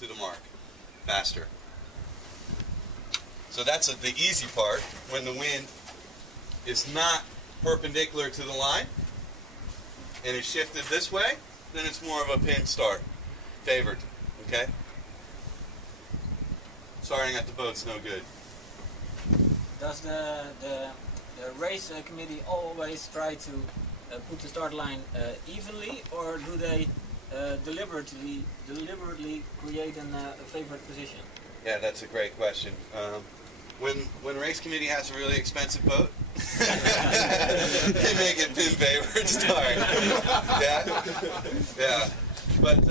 to the mark faster. So that's the easy part. When the wind is not perpendicular to the line and is shifted this way, then it's more of a pin start, favored. Okay? Starting at the boat's no good. Does the race committee always try to put the start line evenly, or do they deliberately create a favored position? Yeah, that's a great question. When race committee has a really expensive boat, they make it pin favored start. Yeah. But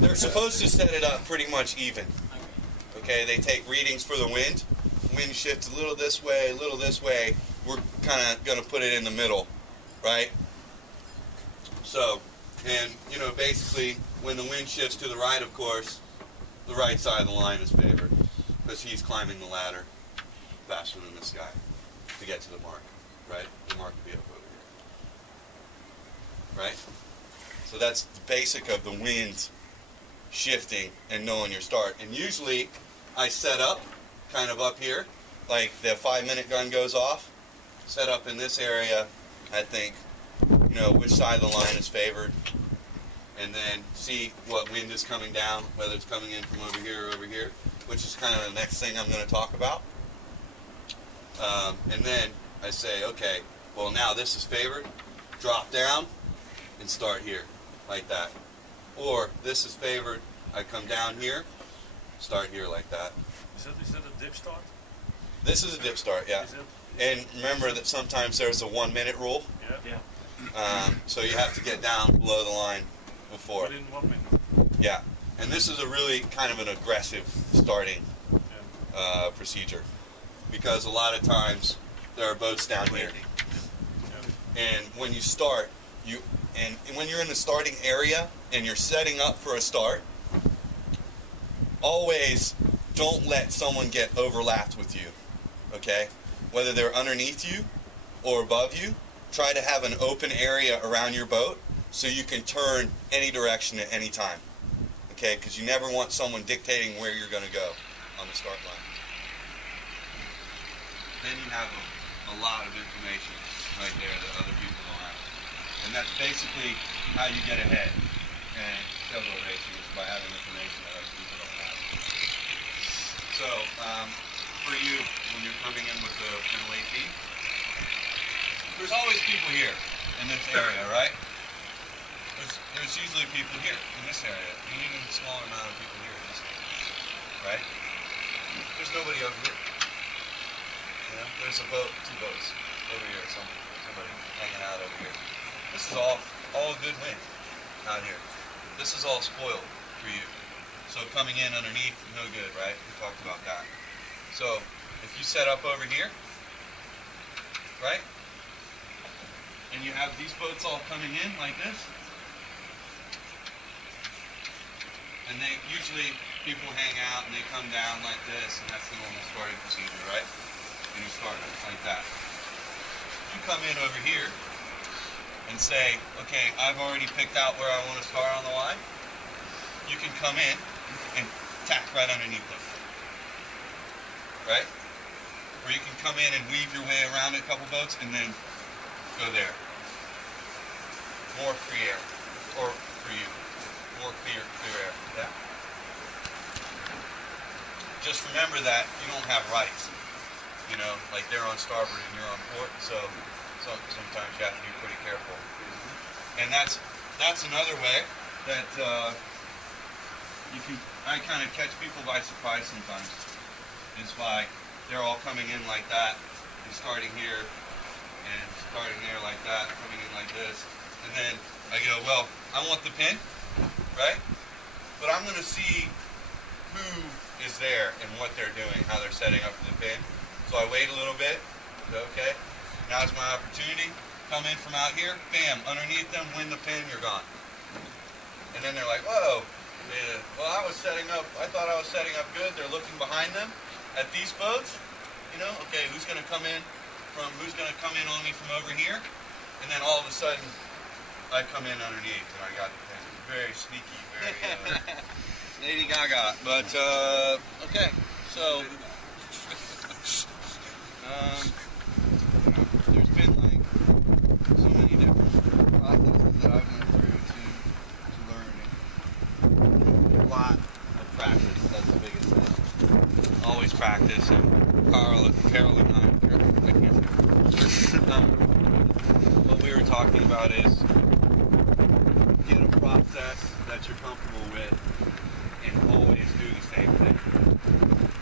they're supposed to set it up pretty much even. Okay, they take readings for the wind. Wind shifts a little this way, a little this way. We're kind of going to put it in the middle, right? So, and you know, basically, when the wind shifts to the right, of course, the right side of the line is favored because he's climbing the ladder faster than this guy to get to the mark, right? The mark will be up over here, right? So that's the basic of the wind shifting and knowing your start. And usually I set up kind of up here, like the 5-minute gun goes off, set up in this area, I think, you know, which side of the line is favored, and then see what wind is coming down, whether it's coming in from over here or over here, which is kind of the next thing I'm going to talk about. And then I say, okay, well now this is favored, drop down and start here, like that. Or this is favored, I come down here, start here like that. Is that a dip start? This is a dip start, yeah. And remember that sometimes there's a 1-minute rule. Yeah. So you have to get down below the line before. Within 1 minute. Yeah. And this is a really kind of an aggressive starting procedure, because a lot of times there are boats down here. And when you start, when you're in the starting area and you're setting up for a start, always don't let someone get overlapped with you, okay? Whether they're underneath you or above you, try to have an open area around your boat so you can turn any direction at any time, okay? Because you never want someone dictating where you're going to go on the start line. Then you have a lot of information right there that other people don't have. And that's basically how you get ahead in sailboat racing, is by having information that other people don't have. So, for you, when you're coming in with the Pintle AT, there's always people here in this area, right? There's usually people here in this area, and even a smaller amount of people here in this area, right? There's nobody over here. You know, there's a boat, 2 boats over here, somebody hanging out over here. This is all good wind out here. This is all spoiled for you. So coming in underneath, no good, right? We talked about that. So if you set up over here, right? And you have these boats all coming in like this. And they usually, people hang out and they come down like this, and that's the normal starting procedure, right? And you start like that. You come in over here and say, okay, I've already picked out where I want to start on the line. You can come in and tack right underneath them, right? Or you can come in and weave your way around a couple boats and then go there. More free air, or for you, more clear air, yeah? Just remember that you don't have rights, you know, like they're on starboard and you're on port, so sometimes you have to be pretty careful. And that's another way that I kind of catch people by surprise sometimes, is by they're all coming in like that and starting here and starting there like that, coming in like this, and then I go, well, I want the pin, right? But I'm going to see who is there and what they're doing, how they're setting up for the pin. So I wait a little bit, so, okay, now's my opportunity. Come in from out here, bam, underneath them, win the pin, you're gone. And then they're like, whoa, yeah, well, I thought I was setting up good. They're looking behind them at these boats, you know, okay, who's going to come in on me from over here? And then all of a sudden, I come in underneath and I got the pin. Very sneaky, very... Lady Lady Gaga, but okay. So there's been like so many different processes that I went through to learn it. A lot of practice. That's the biggest thing. Always practice, and Carol and I can't say. What we were talking about is get a process that you're comfortable with and always do the same thing.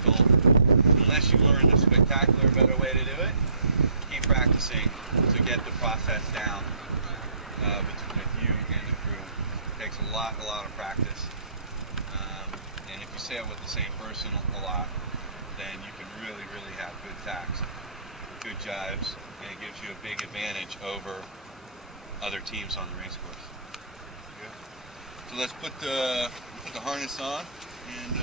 Don't, unless you learn a spectacular better way to do it, keep practicing to get the process down with you and the crew. It takes a lot of practice. And if you say it with the same person a lot, then you can really have good tacks, good jives, and it gives you a big advantage over other teams on the race course. Good. So let's put the harness on, and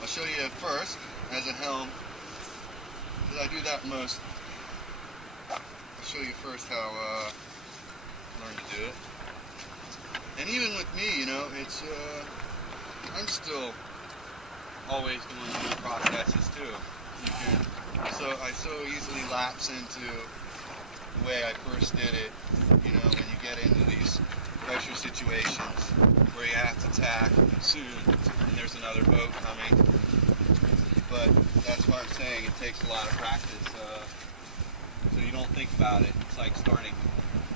I'll show you first as a helm, because I do that most. I'll show you first how I learned to do it. And even with me, you know, it's I'm still always doing new processes too. I so easily lapse into the way I first did it, you know, when you get into these pressure situations where you have to tack soon and there's another boat coming. But that's why I'm saying it takes a lot of practice, so you don't think about it. It's like starting.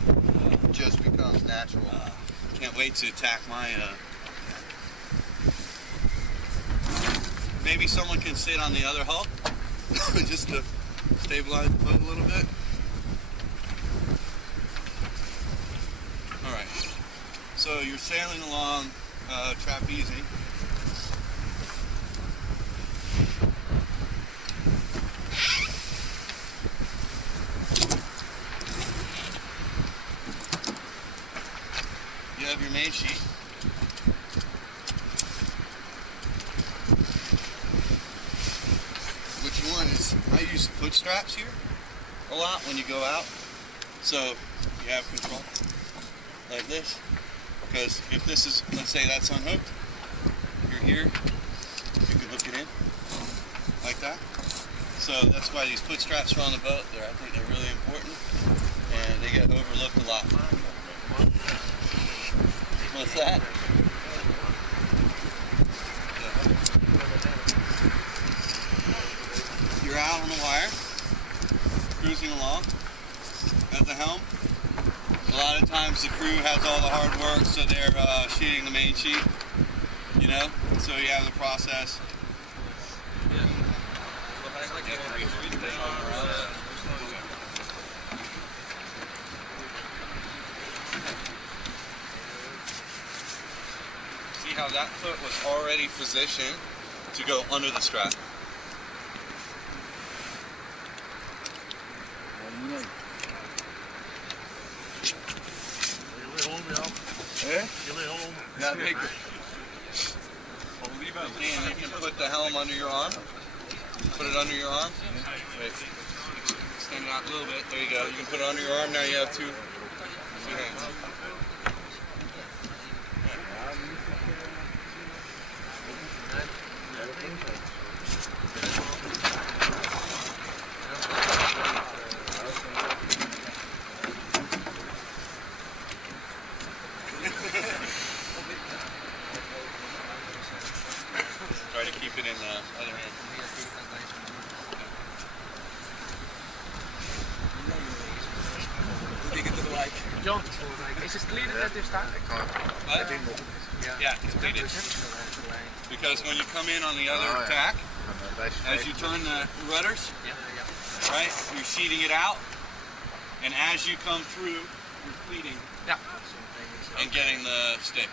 It just becomes natural. Can't wait to tack my maybe someone can sit on the other hull just to stabilize the boat a little bit. Alright, so you're sailing along trapeze. You have your main sheet. I use foot straps here a lot when you go out, so you have control like this, because if this is, let's say that's unhooked, you're here, you can hook it in like that. So that's why these foot straps are on the boat. I think they're really important, and they get overlooked a lot. What's that? You're out on the wire, cruising along at the helm. A lot of times the crew has all the hard work, so they're sheeting the main sheet, you know, so you have the process. See how that foot was already positioned to go under the strap. Yeah, big. And you can put the helm under your arm. Put it under your arm. Wait. Extend it out a little bit. There you go. You can put it under your arm. Now you have two hands. Try to keep it in the other hand. John, is it clear at this time? Yeah, it's cleared. Because when you come in on the other tack, as you turn the rudders, right, you're sheeting it out, and as you come through, you're cleating and getting the stick.